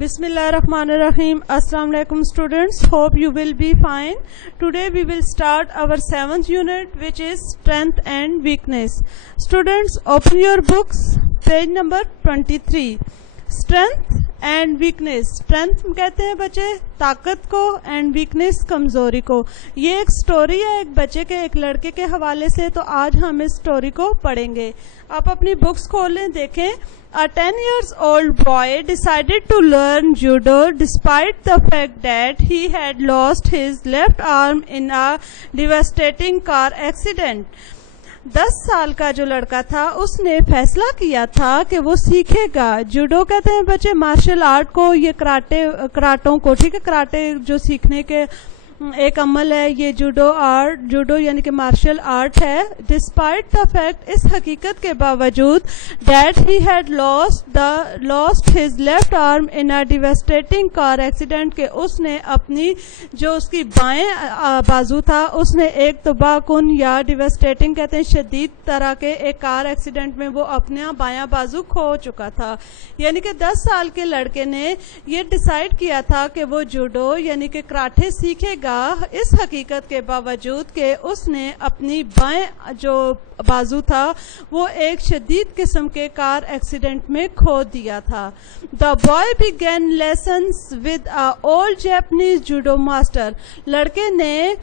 Bismillahirrahmanirrahim. Assalamu alaikum students. Hope you will be fine. Today we will start our 7th unit, which is strength and weakness. Students, open your books, page number 23. Strength and weakness. Strength کہتے ہیں بچے طاقت کو, and weakness کمزوری کو. یہ ایک story ہے ایک بچے کے, ایک لڑکے کے حوالے سے, تو آج ہم اس سٹوری کو پڑھیں گے. آپ اپنی بکس کھولیں, دیکھیں. A 10-year-old boy decided to learn judo despite the fact that he had lost his left arm in a devastating car accident. 10 سال کا جو لڑکا تھا اس نے فیصلہ کیا تھا کہ وہ سیکھے گا. جوڈو کہتے ہیں بچے مارشل آرٹ کو, یہ کراٹوں کو, ٹھیک ہے, کراٹے جو سیکھنے کے ایک عمل ہے, یہ جوڈو یعنی کہ مارشل آرٹ ہے. ڈسپائٹ دا فیکٹ, اس حقیقت کے باوجود, that he had lost his left arm in a devastating car accident, کہ اس نے اپنی جو اس کی بائیں بازو تھا اس نے ایک تباہ کن یا ڈیواسٹیٹنگ کہتے ہیں شدید طرح کے ایک کار ایکسیڈنٹ میں وہ اپنا بایاں بازو کھو چکا تھا. یعنی کہ 10 سال کے لڑکے نے یہ ڈیسائیڈ کیا تھا کہ وہ جوڈو یعنی کہ کراٹے سیکھے گا, اس حقیقت کے باوجود کہ اس نے اپنی بائیں جو بازو تھا وہ ایک شدید قسم کے کار ایکسیڈنٹ میں کھو دیا تھا. The boy began lessons with an old Japanese judo master. لڑکے نے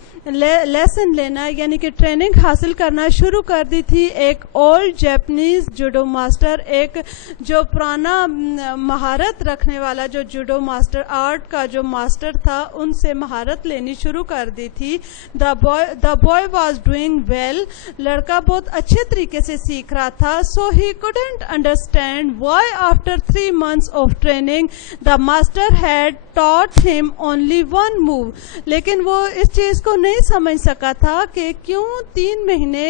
لیسن لینا یعنی کہ ٹریننگ حاصل کرنا شروع کر دی تھی ایک اولڈ جیپنیز جوڈو ماسٹر, ایک جو پرانا مہارت رکھنے والا جو جوڈو ماسٹر آرٹ کا جو ماسٹر تھا, ان سے مہارت لینی شروع کر دی تھی. The boy was doing well. لڑکا بہت اچھے طریقے سے سیکھ رہا تھا. So he couldn't understand why after 3 months of training the master had taught him only one move. لیکن وہ اس چیز کو نہیں سمجھ سکا تھا کہ کیوں 3 مہینے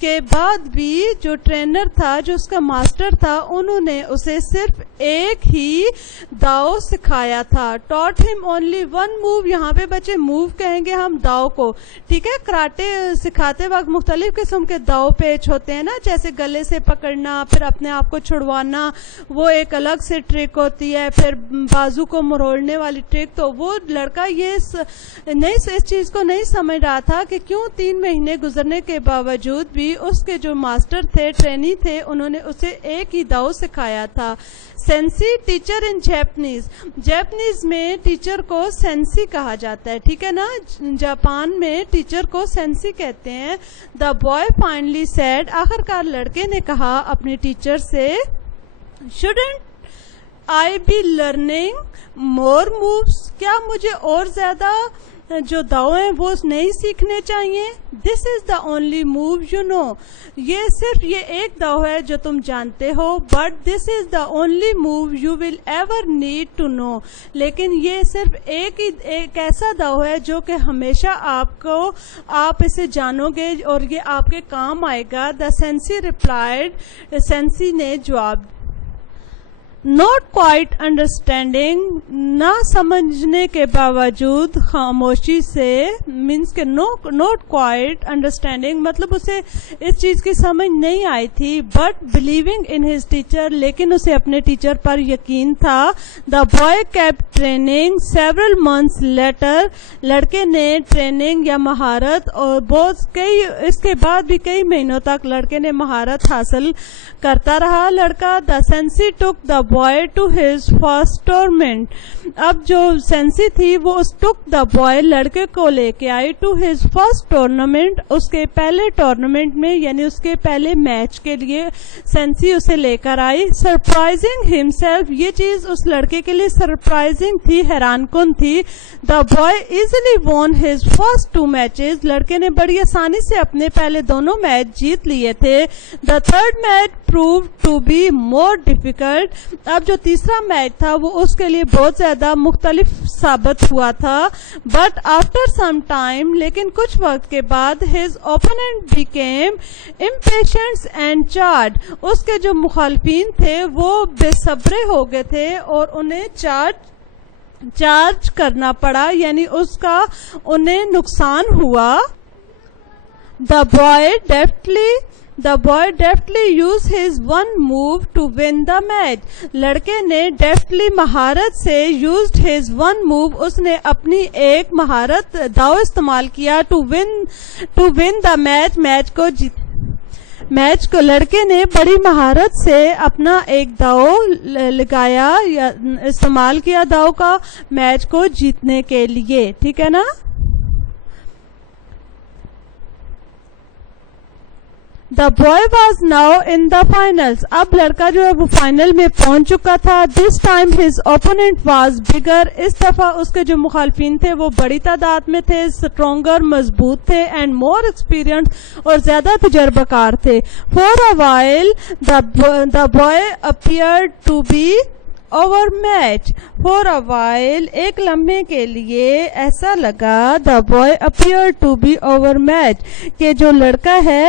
کے بعد بھی جو ٹرینر تھا, جو اس کا ماسٹر تھا, انہوں نے اسے صرف ایک ہی داؤ سکھایا تھا. taught him only one move, یہاں پہ بچے موو کہیں گے ہم داؤ کو, ٹھیک ہے. کراٹے سکھاتے وقت مختلف قسم کے داؤ پیچ ہوتے ہیں نا, جیسے گلے سے پکڑنا, پھر اپنے آپ کو چھڑوانا, وہ ایک الگ سے ٹرک ہوتی ہے, پھر بازو کو مروڑنے والی ٹرک. تو وہ لڑکا یہ اس چیز کو نہیں سمجھ رہا تھا کہ کیوں 3 مہینے گزرنے کے باوجود بھی اس کے جو ماسٹر تھے, ٹرینی تھے, انہوں نے اسے ایک ہی داؤ سکھایا تھا. سینسی ٹیچر ان جیپنیز میں ٹیچر کو سینسی کہا جاتا ہے, ٹھیک ہے نا. جاپان میں ٹیچر کو سینسی کہتے ہیں. دا بوائے فائنلی سیڈ, آخرکار لڑکے نے کہا اپنی ٹیچر سے, student I be learning more moves, کیا مجھے اور زیادہ جو داؤ ہیں وہ نہیں سیکھنے چاہیے. This is the only move you know, یہ صرف یہ ایک داؤ ہے جو تم جانتے ہو. But this is the only move you will ever need to know, لیکن یہ صرف ایک ایسا داؤ ہے جو کہ ہمیشہ آپ اسے جانو گے اور یہ آپ کے کام آئے گا. دا سینسی ریپلائڈ, سینسی نے جواب. ناٹ کوائٹ انڈرسٹینڈنگ, نہ سمجھنے کے باوجود خاموشی سے, مینس کہ ناٹ کوائٹ انڈرسٹینڈنگ مطلب اسے اس چیز کی سمجھ نہیں آئی تھی. But believing in his teacher, لیکن اسے اپنے ٹیچر پر یقین تھا. The boy keep training several months later, لڑکے نے ٹریننگ یا مہارت اور اس کے بعد بھی کئی مہینوں تک لڑکے نے مہارت حاصل کرتا رہا. لڑکا the sensei took the boy to his first tournament, اب جو سینسی تھی وہ اس ٹک دا بوائے لڑکے کو لے کے آئی ٹو ہز فرسٹ ٹورنامنٹ, اس کے پہلے ٹورنامنٹ میں یعنی اس کے پہلے میچ کے لیے سینسی اسے لے کر آئی. سرپرائزنگ ہمسیلف, یہ چیز اس لڑکے کے لیے سرپرائزنگ تھی, حیران کن تھی. دا بوائے ایزیلی وون ہز فرسٹ 2 میچز, لڑکے نے بڑی آسانی سے اپنے پہلے دونوں میچ جیت لیے تھے. The third match proved to be more difficult, اب جو تیسرا میچ تھا وہ اس کے لیے بہت زیادہ مختلف ثابت ہوا تھا. بٹ آفٹر سم ٹائم, لیکن کچھ وقت کے بعد, his opponent became impatient and charged, اس کے جو مخالفین تھے وہ بے صبرے ہو گئے تھے اور انہیں چارج کرنا پڑا, یعنی اس کا انہیں نقصان ہوا. The boy deftly The boy deftly used his one move to win the match. لڑکے نے deftly مہارت سے used his one move, اس نے اپنی ایک مہارت داؤ استعمال کیا to win the match, match کو لڑکے نے بڑی مہارت سے اپنا ایک داؤ لگایا یا استعمال کیا داؤ کا میچ کو جیتنے کے لیے. ٹھیک ہے نا. The boy was now in the finals. اب لڑکا جو ہے وہ فائنل میں پہنچ چکا تھا. This time his opponent was bigger. اس دفعہ اس کے جو مخالفین تھے وہ بڑی تعداد میں تھے, stronger مضبوط تھے, and more experienced اور زیادہ تجربہ کار تھے. For a while the boy appeared to be overmatched. For a while ایک لمحے کے لیے ایسا لگا the boy appeared to be overmatched کہ جو لڑکا ہے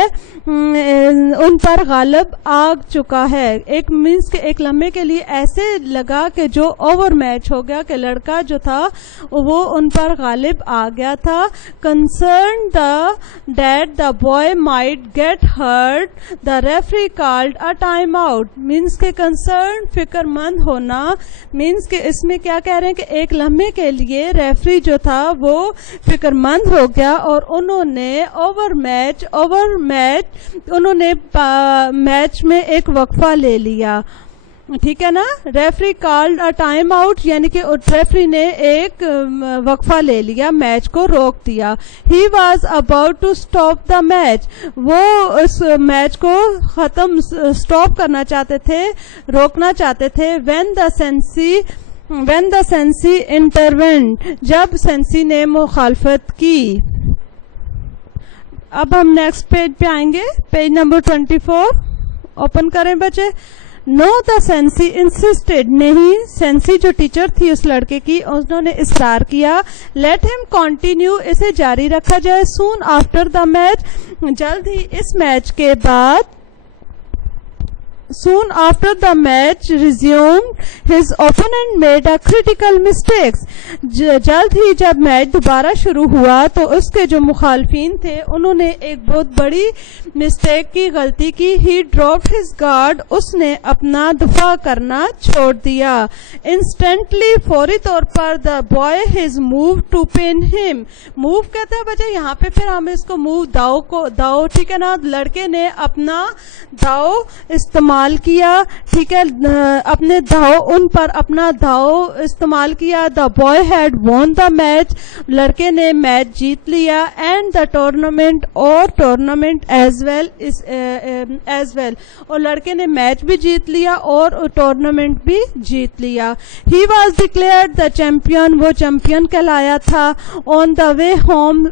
ان پر غالب آ چکا ہے. ایک مینس کہ ایک لمحے کے لیے ایسے لگا کہ جو اوور میچ ہو گیا, کہ لڑکا جو تھا وہ ان پر غالب آ گیا تھا. Concerned that the boy might get hurt, the referee called a time out. Means کہ concerned فکر مند ہونا, مینس کہ اس میں کیا کہہ رہے ہیں کہ ایک لمحے کے لیے ریفری جو تھا وہ فکر مند ہو گیا اور انہوں نے انہوں نے میچ میں ایک وقفہ لے لیا. ٹھیک ہے نا. Referee called a time out, یعنی کہ ریفری نے ایک وقفہ لے لیا, میچ کو روک دیا. He was about to stop the match, وہ اس میچ کو اسٹاپ کرنا چاہتے تھے, روکنا چاہتے تھے. وین دا سینسی انٹروینٹ, جب سینسی نے مخالفت کی. اب ہم نیکسٹ پیج پہ آئیں گے, پیج نمبر 24. اوپن کریں بچے. نو دا سینسی انسسٹڈ, نہیں, سینسی جو ٹیچر تھی اس لڑکے کی, انہوں نے اصرار کیا. لیٹ ہم کنٹینیو, اسے جاری رکھا جائے. سون آفٹر دا میچ, جلد ہی اس میچ کے بعد. Soon after the match resumed, his opponent made a critical mistakes. جلد ہی جب میچ دوبارہ شروع ہوا تو اس کے جو مخالفین تھے انہوں نے ایک بہت بڑی مسٹیک کی, غلطی کی. He dropped his guard, اس نے اپنا دفاع کرنا چھوڑ دیا. Instantly, فوری طور پر the boy his move to pin him. Move کہتے ہیں بچے یہاں پہ, پھر ہم اس کو move داؤ, ٹھیک ہے نا. لڑکے نے اپنا داؤ استعمال کیا, ٹھیک ہے, اپنے ان پر اپنا داؤ استعمال کیا. دا بوائے ہیڈ وون دا میچ, لڑکے نے میچ جیت لیا. اینڈ دا ٹورنامنٹ, اور ٹورنامنٹ ایز ویل, اور لڑکے نے میچ بھی جیت لیا اور ٹورنامنٹ بھی جیت لیا. He was declared the champion, وہ چیمپئن کہلایا تھا. آن دا وے ہوم,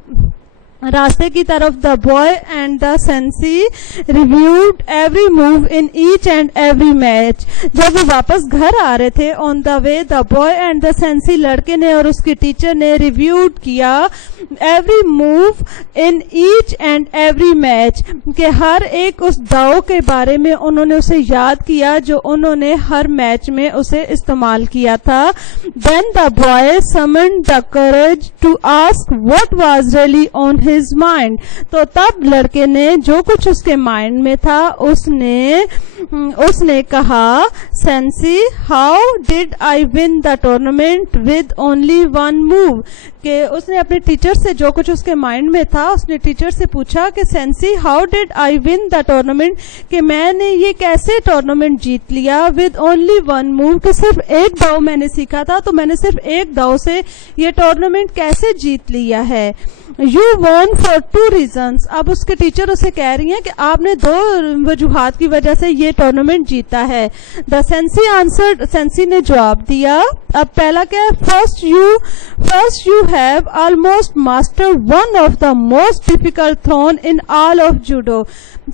راستے کی طرف, the boy and the sensei reviewed every move in each and every match. جب وہ واپس گھر آ رہے تھے, آن the way the boy and the سینسی, لڑکے نے اور اس کی ٹیچر نے ریویوڈ کیا every move in each and every match, کہ ہر ایک اس داؤ کے بارے میں انہوں نے اسے یاد کیا جو انہوں نے ہر میچ میں اسے استعمال کیا تھا. Then the boy summoned the courage to ask what was really on his mind. تو تب لڑکے نے جو کچھ اس کے مائنڈ میں تھا اس نے کہا, sensei how did I win the tournament with only one move, کہ اس نے اپنے ٹیچر سے جو کچھ اس کے مائنڈ میں تھا اس نے ٹیچر سے پوچھا کہ sensei how did I win the tournament, کہ میں نے یہ کیسے ٹورنامنٹ جیت لیا. ود اونلی ون موو, کہ صرف ایک داؤ میں نے سیکھا تھا, تو میں نے صرف ایک داؤ سے یہ ٹورنامنٹ کیسے جیت لیا ہے. You won for 2 reasons. اب اس کے ٹیچر اسے کہہ رہی ہیں کہ آپ نے 2 وجوہات کی وجہ سے یہ ٹورنامنٹ جیتا ہے. دا سینسی آنسرڈ, سینسی نے جواب دیا. اب پہلا کیا ہے, first you have almost mastered one of the most difficult throws in all of judo.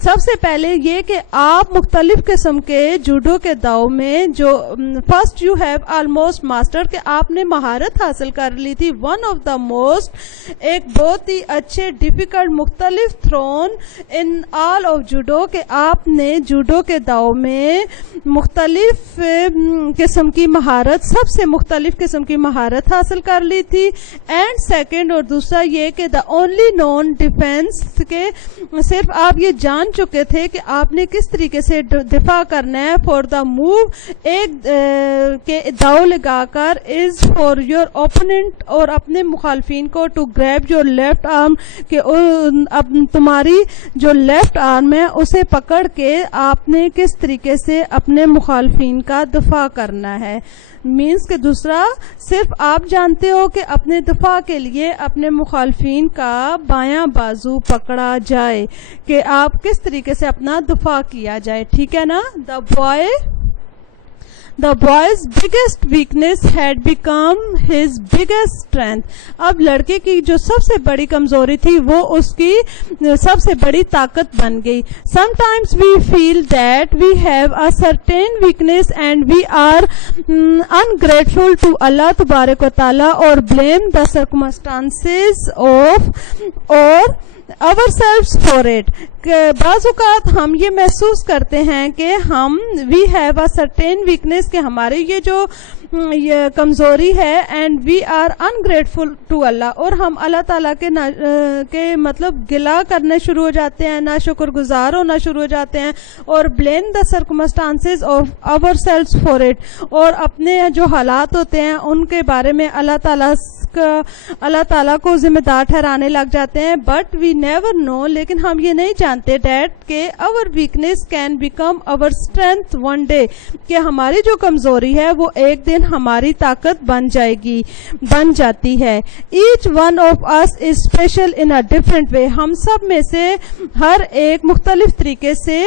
سب سے پہلے یہ کہ آپ مختلف قسم کے جوڈو کے داؤ میں جو first you have almost master, کہ آپ نے مہارت حاصل کر لی تھی. ون آف دا موسٹ, ایک بہت ہی اچھے ڈیفیکلٹ مختلف thrown in all of judo, کہ آپ نے جوڈو کے داؤ میں مختلف قسم کی مہارت, سب سے مختلف قسم کی مہارت حاصل کر لی تھی. اینڈ سیکنڈ اور دوسرا یہ کہ دا اونلی نون ڈیفینس کے صرف آپ یہ جان چکے تھے کہ آپ نے کس طریقے سے دفاع کرنا ہے. فار دا موو ایک کے داؤ لگا کر از فار یور اوپوننٹ اور اپنے مخالفین کو to grab your left arm کہ تمہاری جو لیفٹ آرم ہے اسے پکڑ کے آپ نے کس طریقے سے اپنے مخالفین کا دفاع کرنا ہے. مینس کہ دوسرا صرف آپ جانتے ہو کہ اپنے دفاع کے لیے اپنے مخالفین کا بایاں بازو پکڑا جائے کہ آپ کس طریقے سے اپنا دفاع کیا جائے. ٹھیک ہے نا. The boy's biggest weakness had become his biggest strength. اب لڑکے کی جو سب سے بڑی کمزوری تھی وہ اس کی سب سے بڑی طاقت بن گئی. Sometimes we feel that we have a certain weakness and we are ungrateful to Allah تبارک و تعالی or blame the circumstances of or ourselves for it. بعض اوقات ہم یہ محسوس کرتے ہیں کہ ہم we have a certain weakness کہ ہماری یہ جو کمزوری ہے and we are ungrateful to اللہ اور ہم اللہ تعالیٰ کے مطلب گلا کرنے شروع ہو جاتے ہیں, نا شکر گزار ہونا شروع ہو جاتے ہیں اور بلیم دا سرکمسٹانسز آف آور سیلفز فار اٹ اور اپنے جو حالات ہوتے ہیں ان کے بارے میں اللہ تعالیٰ کو ذمہ دار ٹھہرانے لگ جاتے ہیں. بٹ وی نیور نو لیکن ہم یہ نہیں جانتے دیٹ کہ our weakness can become our strength one day کہ ہماری جو کمزوری ہے وہ ایک دن ہماری طاقت بن جاتی ہے. each one of us is special in a different way. ہم سب میں سے ہر ایک مختلف طریقے سے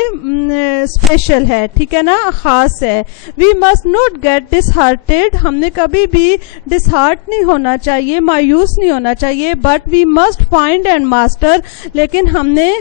اسپیشل ہے. ٹھیک ہے نا, خاص ہے. we must not get disheartened. ہم نے کبھی بھی ڈسہارٹ نہیں ہونا چاہیے, مایوس نہیں ہونا چاہیے. but we must find and master لیکن ہم نے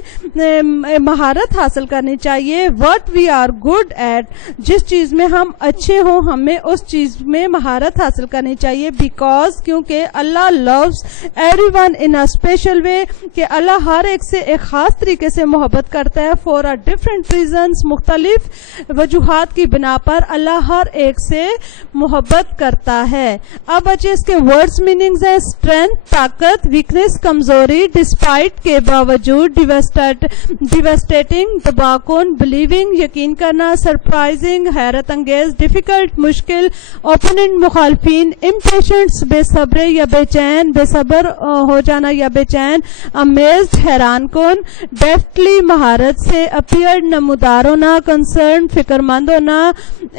مہارت حاصل کرنی چاہیے. what we are good at جس چیز میں ہم اچھے ہوں ہمیں اس چیز میں مہارت حاصل کرنی چاہیے. because کیونکہ اللہ loves everyone in a special way کہ اللہ ہر ایک سے ایک خاص طریقے سے محبت کرتا ہے. for a different reasons مختلف وجوہات کی بنا پر اللہ ہر ایک سے محبت کرتا ہے. اب بچے اس کے ورڈز میننگز ہیں. اسٹرینتھ طاقت, ویکنیس کمزوری, ڈسپائٹ کے باوجود, ڈیواسٹیٹنگ دبا کن, بلیونگ یقین کرنا, سرپرائزنگ حیرت انگیز, ڈیفیکلٹ مشکل, اوپوننٹ مخالفین, امپیشنٹ بے صبر یا بے چین, بے صبر ہو جانا یا بے چین, امیزڈ حیران کن, ڈیفٹلی مہارت سے, اپیئرڈ نمودار ہونا, کنسرن فکر مند ہونا,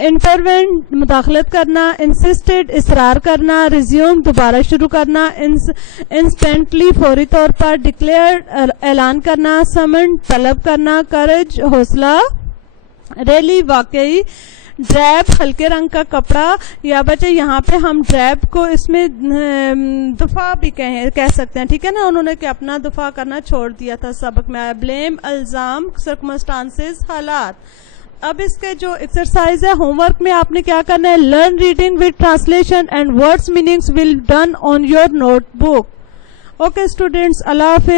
انٹروین مداخلت کرنا, انسسٹڈ اصرار کرنا, ریزیوم دوبارہ شروع کرنا, انسٹنٹلی فوری طور پر, ڈکلیئر اعلان کرنا, سمن طلب کرنا, کرج حوصلہ, ریلی واقعی, ڈریب ہلکے رنگ کا کپڑا. یا بچے یہاں پہ ہم ڈریب کو اس میں دفاع بھی کہہ سکتے ہیں. ٹھیک ہے نا, انہوں نے کہ اپنا دفاع کرنا چھوڑ دیا تھا. سبق میں آیا بلیم, الزام, سرکمسٹانسز, حالات. اب اس کے جو ایکسرسائز ہے ہوم ورک میں آپ نے کیا کرنا ہے, learn reading with translation and words meanings will done on your note book. Okay students, اللہ حافظ.